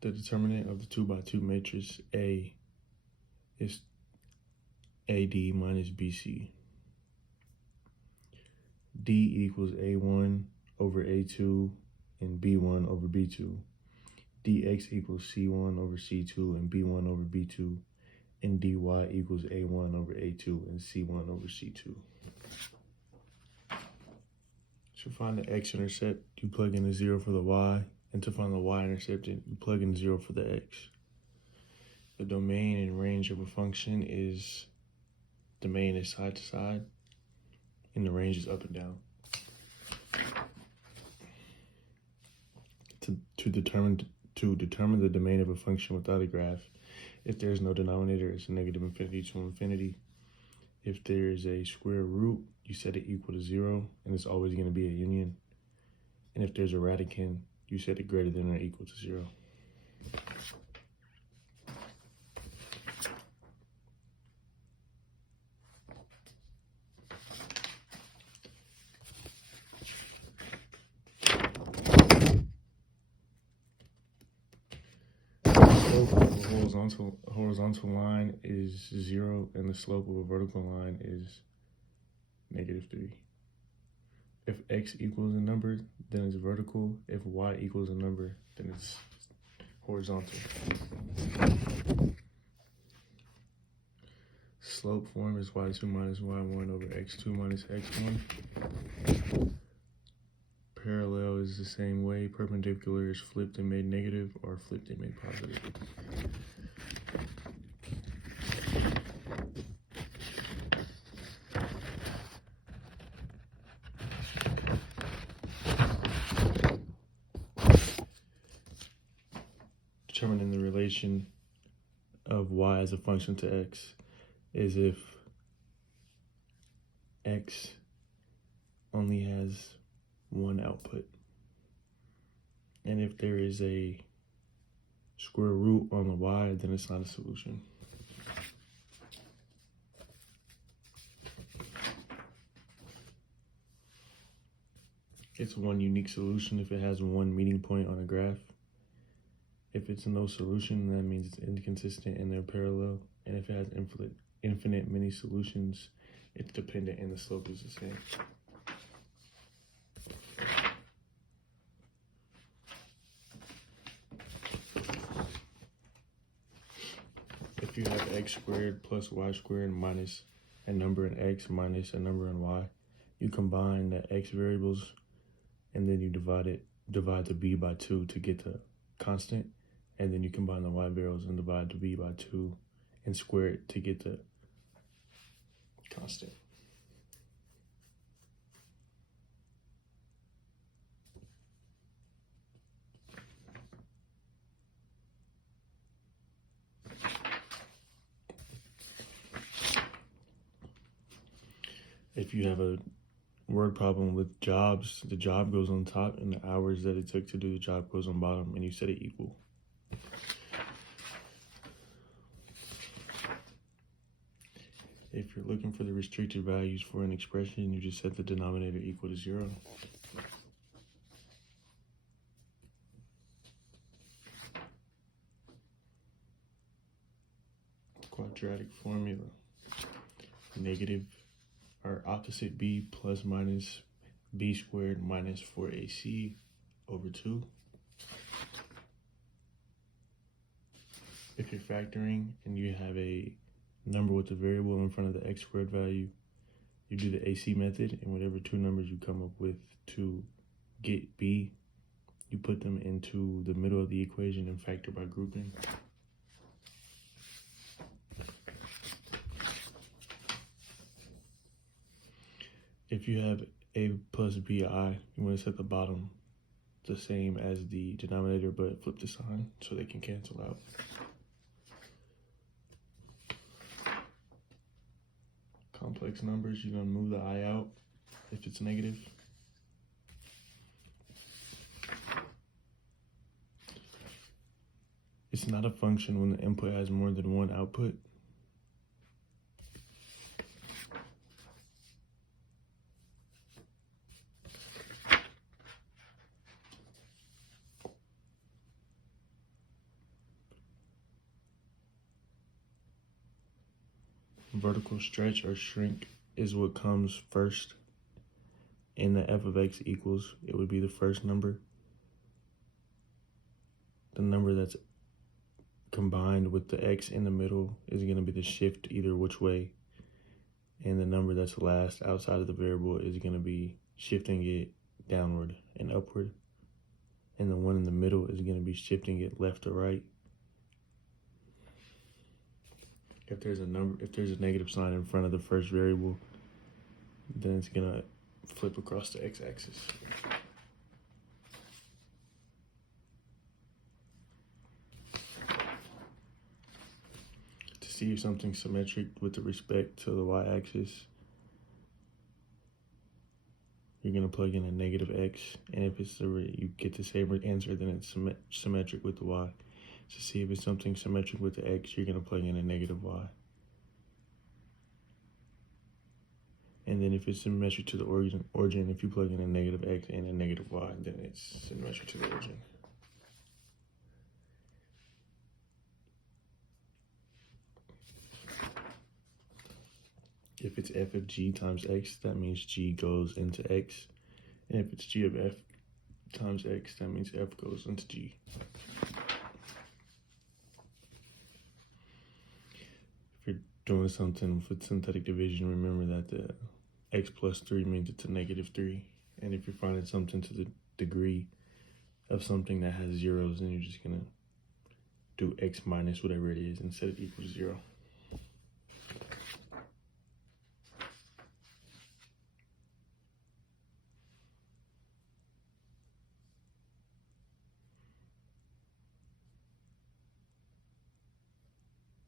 The determinant of the 2 by 2 matrix A is AD minus BC. D equals A1 over A2 and B1 over B2. dx equals C1 over C2 and B1 over B2. And dy equals A1 over A2 and C1 over C2. To find the x-intercept, you plug in a 0 for the y, and to find the y-intercept, you plug in 0 for the x. The domain and range of a function is, domain is side to side, and the range is up and down. To determine the domain of a function without a graph, if there is no denominator, it's negative infinity to infinity. If there is a square root, you set it equal to 0, and it's always going to be a union. And if there's a radicand, you set it greater than or equal to 0. A horizontal line is 0, and the slope of a vertical line is -3. If x equals a number, then it's vertical. If y equals a number, then it's horizontal. Slope form is y2 minus y1 over x2 minus x1. Parallel is the same way. Perpendicular is flipped and made negative, or flipped and made positive. Determining the relation of y as a function to x is if x only has one output, and if there is a square root on the y, then it's not a solution. It's one unique solution if it has one meeting point on a graph. If it's no solution, that means it's inconsistent and they're parallel. And if it has infinite many solutions, it's dependent and the slope is the same. If you have x squared plus y squared minus a number in x minus a number in y, you combine the x variables and then you divide the b by 2 to get the constant, and then you combine the y variables and divide the b by 2 and square it to get the constant. If you have a word problem with jobs, the job goes on top and the hours that it took to do the job goes on bottom, and you set it equal. If you're looking for the restricted values for an expression, you just set the denominator equal to 0. Quadratic formula. Negative or opposite b plus minus b squared minus 4ac over 2. If you're factoring and you have a number with a variable in front of the x squared value, you do the AC method, and whatever two numbers you come up with to get b, you put them into the middle of the equation and factor by grouping. If you have a plus bi, you want to set the bottom the same as the denominator, but flip the sign so they can cancel out. Complex numbers, you're going to move the I out if it's negative. It's not a function when the input has more than one output. Vertical stretch or shrink is what comes first in the f of x equals. It would be the first number. The number that's combined with the x in the middle is going to be the shift either which way. And the number that's last outside of the variable is going to be shifting it downward and upward. And the one in the middle is going to be shifting it left or right. If there's a negative sign in front of the first variable, then it's going to flip across the x-axis. To see if something's symmetric with respect to the y-axis, you're going to plug in a negative x, and if you get the same answer, then it's symmetric with the y. To see if it's something symmetric with the x, you're going to plug in a negative y. And then if it's symmetric to the origin, if you plug in a negative x and a negative y, then it's symmetric to the origin. If it's f of g times x, that means g goes into x. And if it's g of f times x, that means f goes into g. If you're doing something with synthetic division, remember that the x plus 3 means it's a negative 3. And if you're finding something to the degree of something that has zeros, then you're just going to do x minus whatever it is and set it equal to 0.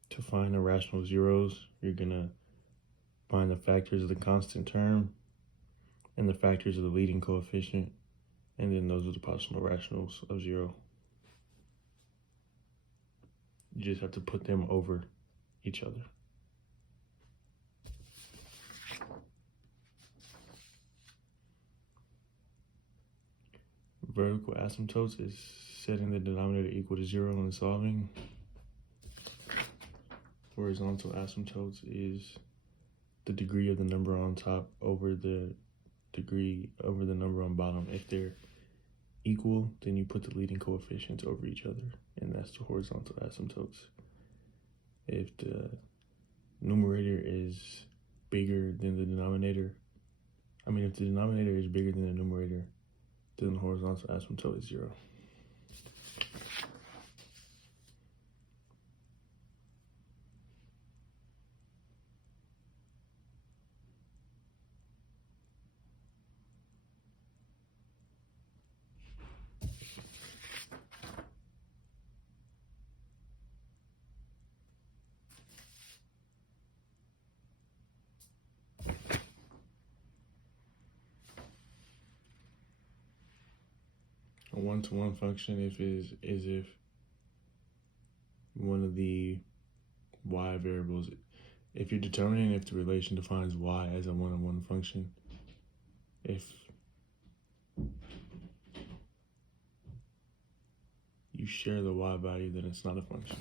To find the rational zeros, you're going to find the factors of the constant term and the factors of the leading coefficient, and then those are the possible rationals of 0. You just have to put them over each other. Vertical asymptotes is setting the denominator equal to 0 and solving. Horizontal asymptotes is the degree of the number on top over the degree over the number on bottom. If they're equal, then you put the leading coefficients over each other, and that's the horizontal asymptotes. If the numerator is bigger than the denominator, if the denominator is bigger than the numerator, then the horizontal asymptote is 0. A one-to-one function is if one of the y variables, if you're determining if the relation defines y as a one-to-one function, if you share the y value, then it's not a function.